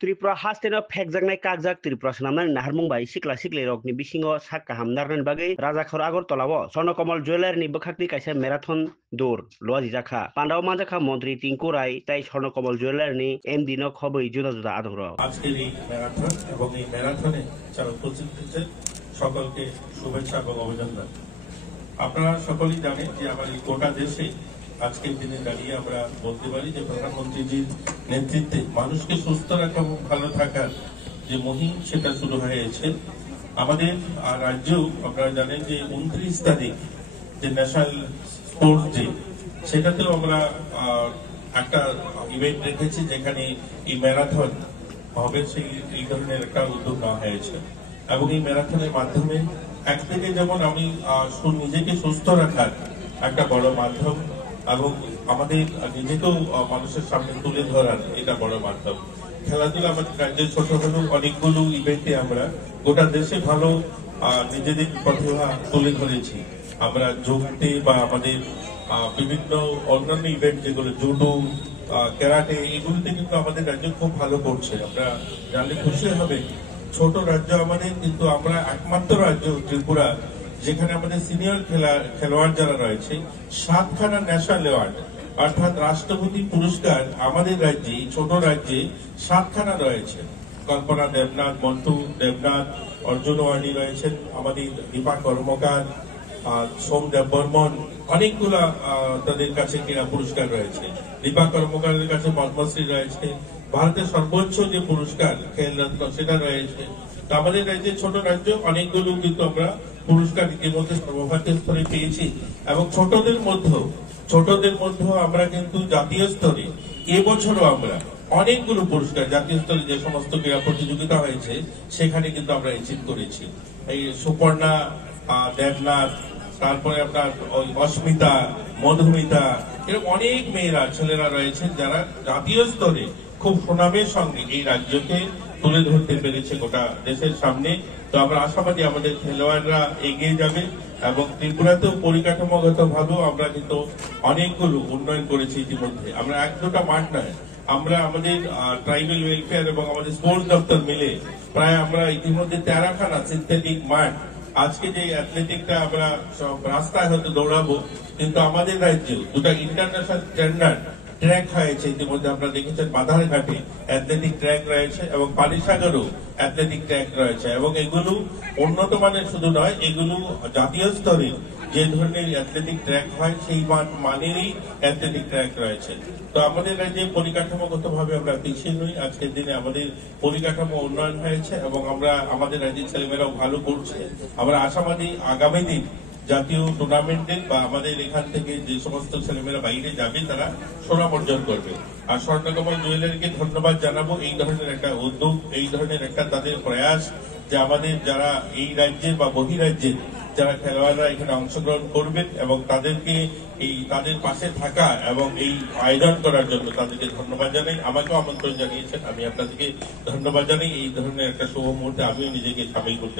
Tripura hasteno phekjaknai kakjak Tripura swnamnani naharmung bai sikla siklirokni bisingo sak kaham narnani bagui Rajakhor Agartalao Swarnakomal Jewelry ni bwkhakni kaisa marathon dor loajijak kha Pandao manjakha মন্ত্রী টিঙ্কু রায় তাই Swarnakamal jewellery ni MD no khobui juda juda adoro আজকের এই marathon এবং এই ম্যারাথনে যারা উপস্থিত হয়েছে সকলকে শুভেচ্ছা এবং অভিনন্দন। আপনারা সকলেই জানেন যে আমার এই গোটা দেশে আজকের দিনে দাঁড়িয়ে আমরা বলতে পারি যে প্রধানমন্ত্রীজির নেতৃত্বে মানুষকে সুস্থ রাখা এবং ভালো থাকার যে মুহিম সেটা শুরু হয়েছে। আমাদের রাজ্যেও আপনারা জানেন যে 29 তারিখ যে ন্যাশনাল স্পোর্টস ডে সেটাতেও আমরা একটা ইভেন্ট রেখেছি যেখানে এই ম্যারাথন হবে, সেই এই ধরনের একটা উদ্যোগ নেওয়া হয়েছে এবং এই ম্যারাথনের মাধ্যমে একদিকে যেমন আমি নিজেকে সুস্থ রাখার একটা বড় মাধ্যম এবং আমাদের নিজেকেও মানুষের সামনে তুলে ধরার এটা বড় মাধ্যম। খেলাধুলা আমাদের রাজ্যে ছোট হলেও অনেকগুলো ইভেন্টে আমরা গোটা দেশে ভালো নিজেদের প্রতিভা তুলে ধরেছি। আমরা যোগতে বা আমাদের বিভিন্ন অন্যান্য ইভেন্ট যেগুলো জুডো ক্যারাটে এগুলিতে কিন্তু আমাদের রাজ্য খুব ভালো করছে। আমরা জানলে খুশি হবে ছোট রাজ্য আমাদের, কিন্তু আমরা একমাত্র রাজ্য ত্রিপুরা যেখানে আমাদের সিনিয়র খেলোয়াড় যারা রয়েছে 7খানা ন্যাশনাল অ্যাওয়ার্ড অর্থাৎ রাষ্ট্রপতি পুরস্কার আমাদের রাজ্যে ছোট রাজ্যে 7খানা রয়েছে। কল্পনা দেবনাথ, মন্টু দেবনাথ, অর্জুন ওয়ার্ডি রয়েছেন, আমাদের দীপা কর্মকার, সোমদেব বর্মন, অনেকগুলা তাদের কাছে ক্রীড়া পুরস্কার রয়েছে। দীপা কর্মকারের কাছে পদ্মশ্রী রয়েছে, ভারতের সর্বোচ্চ যে পুরস্কার খেল রত্ন সেটা রয়েছে। আমাদের রাজ্যে ছোট রাজ্য অনেকগুলো কিন্তু আমরা পুরস্কার ইতিমধ্যে সর্বভারতীয় স্তরে পেয়েছি এবং ছোটদের মধ্যেও আমরা কিন্তু জাতীয় স্তরে এবছরও আমরা অনেকগুলো পুরস্কার জাতীয় স্তরে যে সমস্ত ক্রীড়া প্রতিযোগিতা হয়েছে সেখানে কিন্তু আমরা অ্যাচিভ করেছি। এই সুপর্ণা দেবনাথ, তারপরে আপনার ওই অস্মিতা, মধুমিতা, এরকম অনেক মেয়েরা ছেলেরা রয়েছেন যারা জাতীয় স্তরে খুব সুনামের সঙ্গে এই রাজ্যকে তুলে ধরতে পেরেছে গোটা দেশের সামনে। তো আমরা আশাবাদী আমাদের খেলোয়াড়রা এগিয়ে যাবে এবং ত্রিপুরাতেও পরিকাঠামোগত ভাবেও আমরা কিন্তু অনেকগুলো উন্নয়ন করেছি ইতিমধ্যে। আমরা এক দুটা মাঠ নয়, আমরা আমাদের ট্রাইবাল ওয়েলফেয়ার এবং আমাদের স্পোর্টস দপ্তর মিলে প্রায় আমরা ইতিমধ্যে 13খানা সিনথেটিক মাঠ, আজকে যে অ্যাথলেটিকটা আমরা সব রাস্তায় হয়তো দৌড়াবো, কিন্তু আমাদের রাজ্যে দুটা ইন্টারন্যাশনাল স্ট্যান্ডার্ড ট্র্যাক হয়েছে ইতিমধ্যে। আপনারা দেখেছেন বাধারঘাটে অ্যাথলেটিক ট্র্যাক রয়েছে এবং পানিসাগরও অ্যাথলেটিক ট্র্যাক রয়েছে এবং এগুলো উন্নত মানের শুধু নয়, এগুলো জাতীয় স্তরে যে ধরনের অ্যাথলেটিক ট্র্যাক হয় সেই মানেরই অ্যাথলেটিক ট্র্যাক রয়েছে। তো আমাদের রাজ্যে পরিকাঠামোগত ভাবে আমরা পিছিয়ে নই। আজকের দিনে আমাদের পরিকাঠামো উন্নয়ন হয়েছে এবং আমরা আমাদের রাজ্যের ছেলেমেয়েরাও ভালো করছে। আমরা আশাবাদী আগামী দিন জাতীয় টুর্নামেন্টে বা আমাদের এখান থেকে যে সমস্ত ছেলেমেয়েরা বাইরে যাবে তারা সুনাম অর্জন করবে। আর স্বর্ণকমল জুয়েলারিকে ধন্যবাদ জানাবো এই ধরনের একটা উদ্যোগ, এই ধরনের একটা তাদের প্রয়াস যে আমাদের যারা এই রাজ্যের বা বহিরাজ্যের যারা খেলোয়াড়রা এখানে অংশগ্রহণ করবেন এবং তাদেরকে তাদের পাশে থাকা এবং এই আয়োজন করার জন্য তাদেরকে ধন্যবাদ জানাই। আমাকেও আমন্ত্রণ জানিয়েছেন, আমি আপনাদেরকে ধন্যবাদ জানাই। এই ধরনের একটা শুভ মুহূর্তে আমিও নিজেকে সামিল করতে